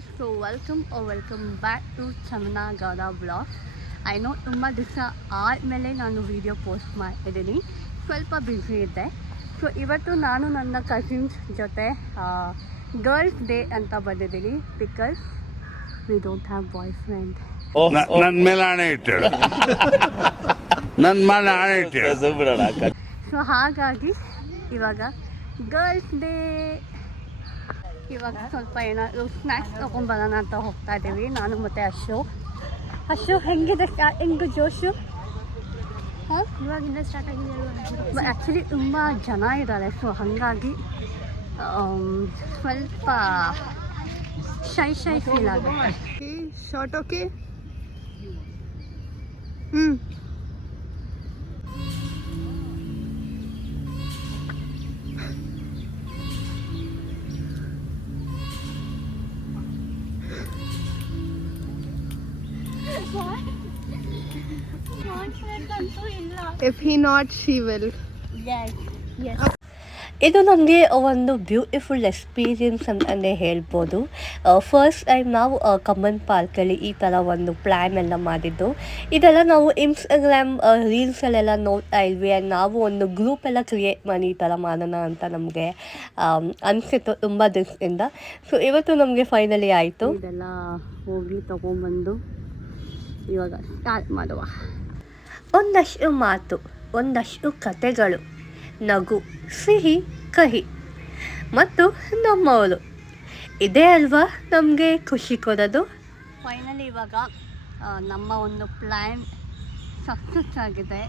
Guys, so welcome back to Chamana Gowda blog. I know ತುಂಬ ದಿವಸ ಆದಮೇಲೆ ನಾನು ವಿಡಿಯೋ ಪೋಸ್ಟ್ ಮಾಡ್ತಿದ್ದೀನಿ, ಸ್ವಲ್ಪ ಬ್ಯುಸಿ ಇದ್ದೆ. ಸೊ ಇವತ್ತು ನಾನು ನನ್ನ ಕಸಿನ್ಸ್ ಜೊತೆ ಗರ್ಲ್ಸ್ ಡೇ ಅಂತ ಬಂದಿದ್ದೀನಿ, because we don't have boyfriend. ನನ್ನ ಮೇಲೆ ಆಣೆ ಇಟ್ಟಳು, ನನ್ನ ಮೇಲೆ ಆಣೆ ಇಟ್ಟಳು. ಸೊ ಹಾಗಾಗಿ ಇವಾಗ ಗರ್ಲ್ಸ್ ಡೇ, ಇವಾಗ ಸ್ವಲ್ಪ ಏನಾದರೂ ಸ್ನ್ಯಾಕ್ಸ್ ತೊಗೊಂಬರೋಣ ಅಂತ ಹೋಗ್ತಾ ಇದ್ದೀವಿ, ನಾನು ಮತ್ತು ಅಶು ಹೆಂಗಿದೆ ಸ್ಟಾರ್ಟಿಂಗು ಜೋಶು? ಹಾಂ, ಇವಾಗಿಂದ ಸ್ಟಾರ್ಟ್ ಆಗಿದೆ ಅಲ್ವಾ? ಆ್ಯಕ್ಚುಲಿ ತುಂಬ ಜನ ಇದ್ದಾರೆ, ಸೊ ಹಾಗಾಗಿ ಸ್ವಲ್ಪ ಶೈ ಫೀಲ್ ಆಗುತ್ತೆ. Short okay. If he not, she will. Yes. ಇದು ನನಗೆ ಒಂದು ಬ್ಯೂಟಿಫುಲ್ ಎಕ್ಸ್ಪೀರಿಯನ್ಸ್ ಅಂತಲೇ ಹೇಳ್ಬೋದು. ಫಸ್ಟ್ ಟೈಮ್ ನಾವು ಕಮ್ಮನ್ ಪಾರ್ಕಲ್ಲಿ ಈ ಥರ ಒಂದು ಪ್ಲ್ಯಾನ್ ಎಲ್ಲ ಮಾಡಿದ್ದು. ಇದೆಲ್ಲ ನಾವು ಇನ್ಸ್ಟಾಗ್ರಾಮ್ ರೀಲ್ಸಲ್ಲೆಲ್ಲ ನೋಡ್ತಾ ಇದ್ವಿ, ಆ್ಯಂಡ್ ನಾವು ಒಂದು ಗ್ರೂಪ್ ಎಲ್ಲ ಕ್ರಿಯೇಟ್ ಮಾಡಿ ಈ ಥರ ಮಾಡೋಣ ಅಂತ ನಮಗೆ ಅನಿಸಿತ್ತು ತುಂಬ ದಿವಸದಿಂದ. ಸೊ ಇವತ್ತು ನಮಗೆ ಫೈನಲಿ ಆಯಿತು. ಇದೆಲ್ಲ ಹೋಗಿ ತೊಗೊಂಬಂದು ಇವಾಗ ಸ್ಟಾರ್ಟ್ ಮಾಡುವ. ಒಂದಷ್ಟು ಮಾತು, ಒಂದಷ್ಟು ಕತೆಗಳು, ನಗು, ಸಿಹಿ, ಕಹಿ ಮತ್ತು ನಮ್ಮವರು, ಇದೇ ಅಲ್ವಾ ನಮಗೆ ಖುಷಿ ಕೊಡೋದು. ಫೈನಲಿ ಇವಾಗ ನಮ್ಮ ಒಂದು ಪ್ಲ್ಯಾನ್ ಸಕ್ಸಸ್ ಆಗಿದೆ.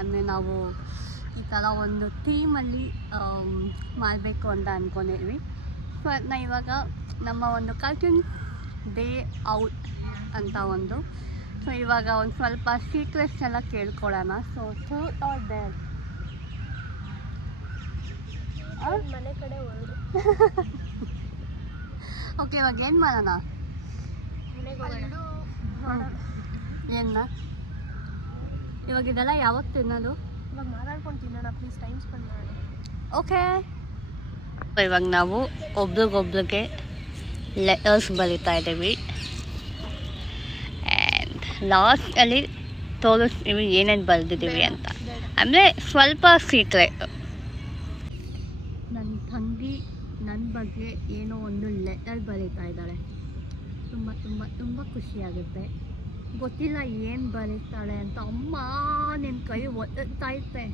ಅಂದರೆ ನಾವು ಈ ಥರ ಒಂದು ಥೀಮಲ್ಲಿ ಮಾಡಬೇಕು ಅಂತ ಅಂದ್ಕೊಂಡಿದ್ವಿ. ಸೊ ಅದನ್ನ ಇವಾಗ ನಮ್ಮ ಒಂದು ಕಸಿನ್ ಡೇ ಔಟ್ ಅಂತ ಒಂದು, ಸೊ ಇವಾಗ ಒಂದು ಸ್ವಲ್ಪ ಸೀಕ್ರೆಟ್ಸ್ ಎಲ್ಲ ಕೇಳ್ಕೊಳ್ಳೋಣ. So truth or dare? ಮನೆ ಕಡೆ ಹೊರಡು. ಓಕೆ, ಇವಾಗ ಏನು ಮಾಡೋಣ? ಏನ ಇವಾಗ ಇದೆಲ್ಲ ಯಾವತ್ತು ತಿನ್ನೋದು? ಇವಾಗ ಮಾತಾಡ್ಕೊಂಡು ತಿನ್ನೋಣ, ಪ್ಲೀಸ್ ಟೈಮ್ ಸ್ಪೆಂಡ್ ಮಾಡೋಣ. ಓಕೆ, ಇವಾಗ ನಾವು ಒಬ್ರಿಗೊಬ್ರಿಗೆ ಲೆಟರ್ಸ್ ಬರೀತಾ ಇದ್ದೀವಿ, ಆ್ಯಂಡ್ ಲಾಸ್ಟಲ್ಲಿ ತೋರಿಸ್ತೀವಿ ಏನೇನು ಬರೆದಿದ್ದೀವಿ ಅಂತ. ಅಂದರೆ ಸ್ವಲ್ಪ ಸೀಕ್ರೆಟ್. ನನ್ನ ತಂಗಿ ನನ್ನ ಬಗ್ಗೆ ಏನೋ ಒಂದು ಲೆಟರ್ ಬರೀತಾ ಇದ್ದಾಳೆ. ತುಂಬ ತುಂಬ ತುಂಬ ಖುಷಿಯಾಗುತ್ತೆ. ಗೊತ್ತಿಲ್ಲ ಏನು ಬರೀತಾಳೆ ಅಂತ. ಅಮ್ಮ ನಿನ್ನ ಕೈ ಒತ್ತಾ ಇತ್ತೆ.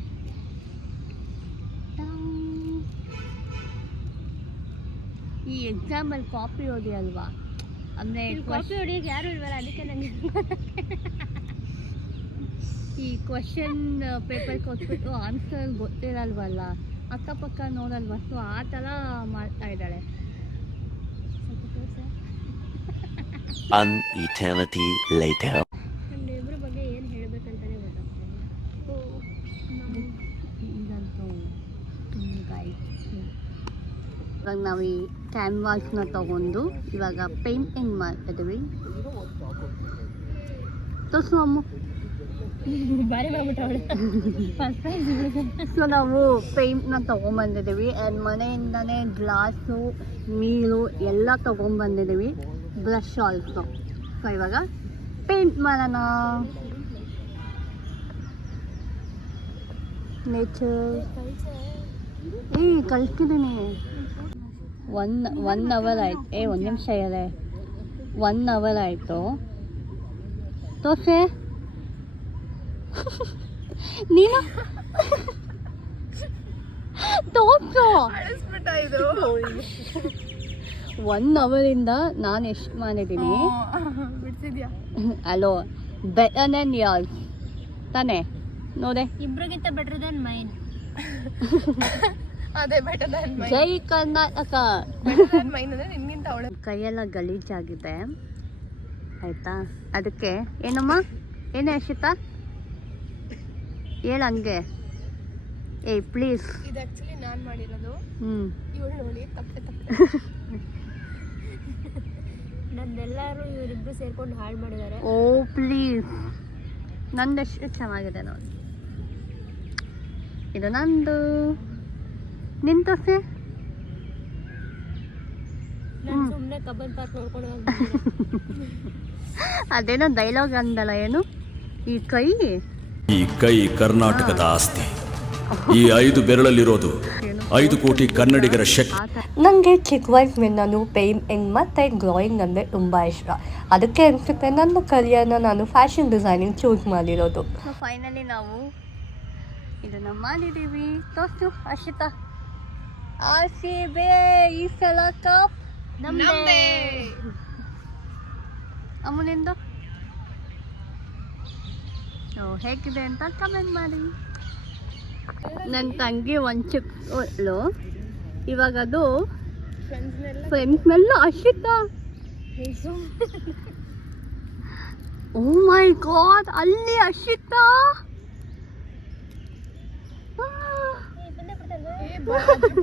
ಈ ಎಕ್ಸಾಮಲ್ಲಿ ಕಾಪಿ ಓದಿ ಅಲ್ವಾ, ಅಂದರೆ ಕಾಫಿ ಹೊಡಿಯೋಕೆ ಯಾರು ಇಲ್ವಲ್ಲ, ಅದಕ್ಕೆ ನನಗೆ ಈ ಕ್ವಶನ್ ಪೇಪರ್ ಕೊಟ್ಬಿಟ್ಟು ಆನ್ಸರ್ ಗೊತ್ತಿರಲ್ವಲ್ಲ, ಅಕ್ಕಪಕ್ಕ ನೋಡಲ್ವ, ಸೊ ಆ ಥರ ಮಾಡ್ತಾ ಇದ್ದಾಳೆ. An eternity later. ನಮ್ಮ ಇಬ್ಬರ ಬಗ್ಗೆ ಏನು ಹೇಳಬೇಕಂತಾನೆ ಗೊತ್ತಾಗ್ತದೆ. ಇದಂತೂ ಇವಾಗ ನಾವು ಈ ಕ್ಯಾನ್ವಾಸ್ನ ತಗೊಂಡು ಇವಾಗ ಪೇಂಟಿಂಗ್ ಮಾಡ್ತಿದ್ದೀವಿ. ತೋರಿಸು ಅಮ್ಮ. ಬಾರಿ ಮಾಡ್ಬಿಟ್ಟವಳು. ಸೊ ನಾವು ಪೇಂಟ್ನ ತೊಗೊಂಬಂದಿದ್ದೀವಿ, ಆ್ಯಂಡ್ ಮನೆಯಿಂದನೇ ಗ್ಲಾಸು, ನೀರು ಎಲ್ಲ ತೊಗೊಂಬಂದಿದ್ದೀವಿ, ಬ್ರಷ್ ಆಲ್ಸೋ. ಸೊ ಇವಾಗ ಪೇಂಟ್ ಮಾಡೋಣ. ನೇಚರ್ ಕಳಿಸ್ತಿದ್ದೀನಿ. ಒನ್ ಅವರ್ ಆಯ್ತು. ಒಂದು ನಿಮಿಷ ಇದೆ. 1 ಅವರ್ ಆಯಿತು. ತೋರ್ಸೆ ನೀನು ತೋರ್ಸು. 1 ಅವರಿಂದ ನಾನು ಎಷ್ಟು ಮಾಡಿದ್ದೀನಿ ಬಿಡ್ಸಿದ್ಯಾ? ಅಲೋ, ಬೆಟರ್ ದೆನ್ ಯಾರ್ಸ್ ತಾನೇ? ನೋಡೆ, ಇಬ್ರಿಗಿಂತ ಬೆಟರ್ ದೆನ್ ಮೈನ್. ಅದೇ ಬೆಟರ್ ದೆನ್ ಮೈನ್. ಜೈ ಕರ್ನಾಟಕ. ಬೆಟರ್ ದೆನ್ ಮೈನ್ ಅಂದ್ರೆ ನಿನ್ಗಿಂತ ಅವಳು. ಕೈಯೆಲ್ಲ ಗಲೀಜಾಗಿದೆ ಆಯಿತಾ, ಅದಕ್ಕೆ ಏನಮ್ಮ, ಏನು ಯಶಿತಾ ಹೇಳು ಹಂಗೆ. ಪ್ಲೀಸ್. ಇದು ಆ್ಯಕ್ಚುಲಿ ನಾನು ಮಾಡಿರೋದು. ಇವಳು ನೋಡಿ ತಪ್ಪೆ ನಂದೆಲ್ಲರೂ ಇವರಿಬ್ರು ಸೇರ್ಕೊಂಡು ಹಾಳು ಮಾಡಿದ್ದಾರೆ. ಓ ಪ್ಲೀಸ್, ನಂದೆಷ್ಟು ಚೆನ್ನಾಗಿದೆ ನೋಡಿ. ಇದು ನಂದು. ನಿಂತೋಸೆ ನಾನು ಸುಮ್ಮನೆ ಕಬ್ಬನ್ ಪಾರ್ಕ್ ನೋಡ್ಕೊಂಡು ಅದೇನೋ ಡೈಲಾಗ್ ಅಂದಲ್ಲ, ಏನು ಈ ಕೈ ಈ ಕೈ ಕರ್ನಾಟಕದ ಆಸ್ತಿ. ಈ 5 ಬೆರಳಲ್ಲಿರೋದು 5 ಕೋಟಿ ಕನ್ನಡಿಗರ ಶಕ್ತಿ. ನನಗೆ ಚಿಕ್ಕ ವಯಸ್ಸಿನಿಂದನೂ ಪೇಂಟಿಂಗ್ ಮತ್ತು ಡ್ರಾಯಿಂಗ್ ಅಂದರೆ ತುಂಬ ಇಷ್ಟ. ಅದಕ್ಕೆ ಅನಿಸುತ್ತೆ ನನ್ನ ಕರಿಯರ್ನ ನಾನು ಫ್ಯಾಷನ್ ಡಿಸೈನಿಂಗ್ ಚೂಸ್ ಮಾಡಿರೋದು. ಫೈನಲಿ ನಾವು ಇದನ್ನ ಮಾಡಿದ್ದೀವಿ. ತೋರ್ಸು ಅರ್ಷಿತಾ. RCB ಈ ಸಲ ಕಪ್ ನಮ್ದೇ. ಅಮ್ಮನಿಂದು ಹೇಗಿದೆ ಅಂತ ಕಮೆಂಟ್ ಮಾಡಿ. ನನ್ನ ತಂಗಿ ಒಂದು ಚಿಕ್ಕಳು, ಇವಾಗ ಅದು ಫ್ರೆಂಡ್ಸ್ ಮೇಲೆ ಅರ್ಷಿತಾ. ಓ ಮೈ ಗಾಡ್, ಅಲ್ಲಿ ಅರ್ಷಿತಾ.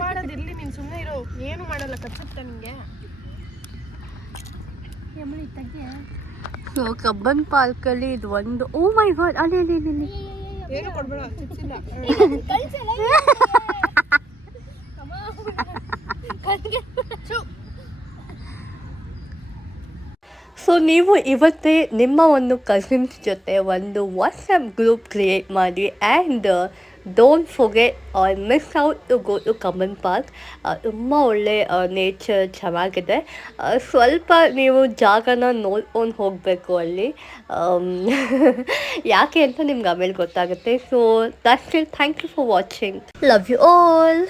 ಮಾಡೋದಿರ್ಲಿ, ನೀನು ಸುಮ್ಮನೆ ಇರೋ, ಏನು ಮಾಡಲ್ಲ, ಕಚ್ಚುತ್ತೆ ನಿಂಗೆ. ಸೊ ಕಬ್ಬನ್ ಪಾರ್ಕಲ್ಲಿ ಇದು ಒಂದು, ಓ ಮೈ ಗಾಡ್, ಅಲ್ಲಿ ಅಲ್ಲಿ ಅಲ್ಲಿ ಏನು ಕೊಡ್ಬೇಡ, ಚಿಪ್ಸಿಲ್ಲ. ಸೊ ನೀವು ಇವತ್ತೇ ನಿಮ್ಮ ಒಂದು ಕಸಿನ್ಸ್ ಜೊತೆ ಒಂದು ವಾಟ್ಸಪ್ ಗ್ರೂಪ್ ಕ್ರಿಯೇಟ್ ಮಾಡಿ and don't forget or miss out to go to Cubbon Park. ತುಂಬ ಒಳ್ಳೆ ನೇಚರ್ ಚೆನ್ನಾಗಿದೆ. ಸ್ವಲ್ಪ ನೀವು ಜಾಗನ ನೋಡ್ಕೊಂಡು ಹೋಗಬೇಕು ಅಲ್ಲಿ, ಯಾಕೆ ಅಂತ ನಿಮ್ಗೆ ಆಮೇಲೆ ಗೊತ್ತಾಗುತ್ತೆ. So that's it. Thank you for watching. Love you all.